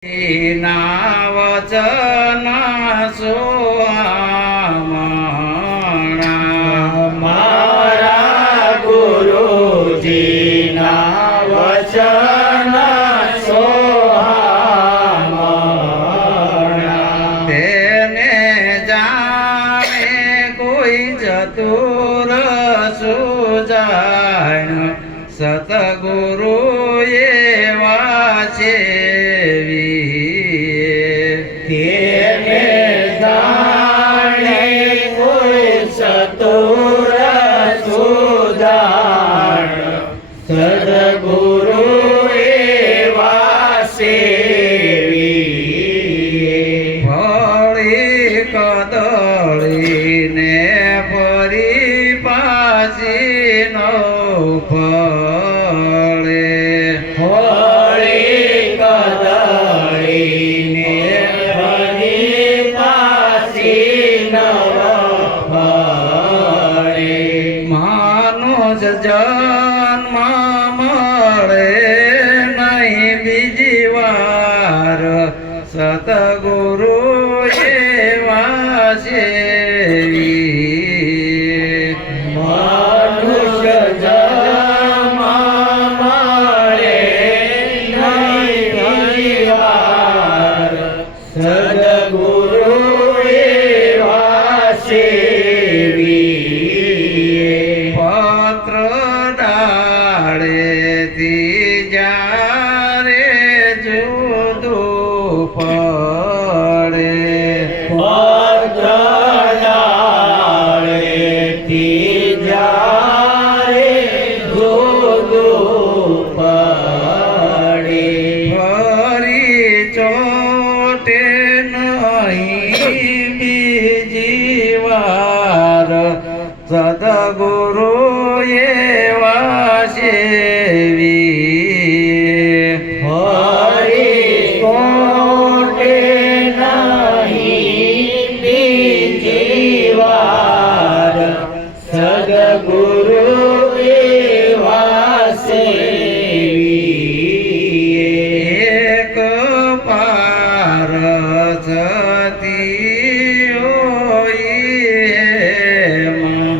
ના વચન સુહામણા મારા ગુરુજીના વચન સોહામણા તેને જાણે કોઈ ચતુર સુજાણ સતગુરુ એવા છે તેને જાણે કોઈ ચતુર સુજાણ સદગુરુ એવા સેવી ફળી કદળીને ફરી પાછી નો ફળે ફળી કદળીને ફરી પાછી નવ ફળે માનુષ જન્મ મળે નહીં બીજી વાર સતગુરુ એવા સેવી મનુષ્ય જન્મ મળે નહીં વાર સદગુરુ એવા સેવી પત્ર ડાળેથી જ્યારે જુદું પડે પત્રડાળેથી જ્યારે જુદું પડે ફરી ચોટે નહીં બીજી વાર સદગુરુ એવા સેવી હરી કોટે નહીં બીજી વાર સદગુરુ એવા સેવી એક પારસતી હોય એમાં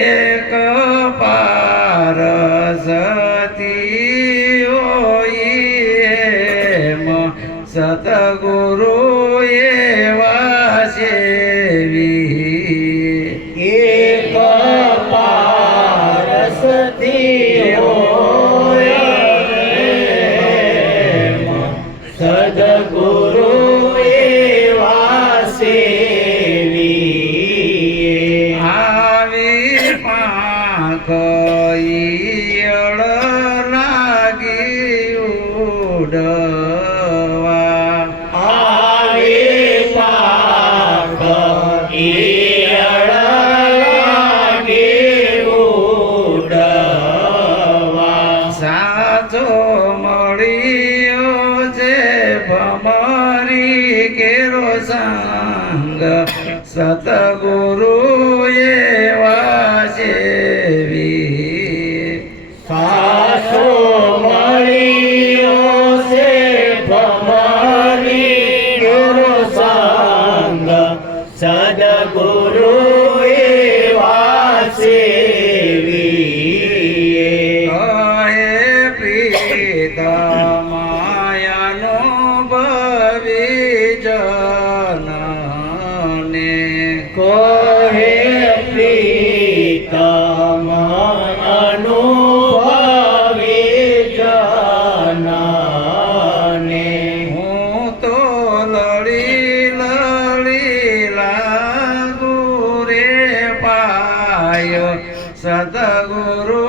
એક પારસતી હોય એમાં સતગુરુ એવા સેવી એક પારસતી હોય સદગુરુ એવા સેવી આવી પાંખ ઈયળ લાગી ઉડવા આવી પાંખ ઈયળ લાગી ઉડવા સાચો મળ્યો છે ભમરી કેરો સંગ સતગુરુ એવા સેવી સાસો મળ્યો છે ભમરી ગુરુ સંગ સદગુરુ એવા સેવી કહે પ્રીતમાયાનો ભવી જનને કહે પ્રીતમ અનુભવી જનને હું તો લડી લડી લાગુ રે પાયો સદગુરુ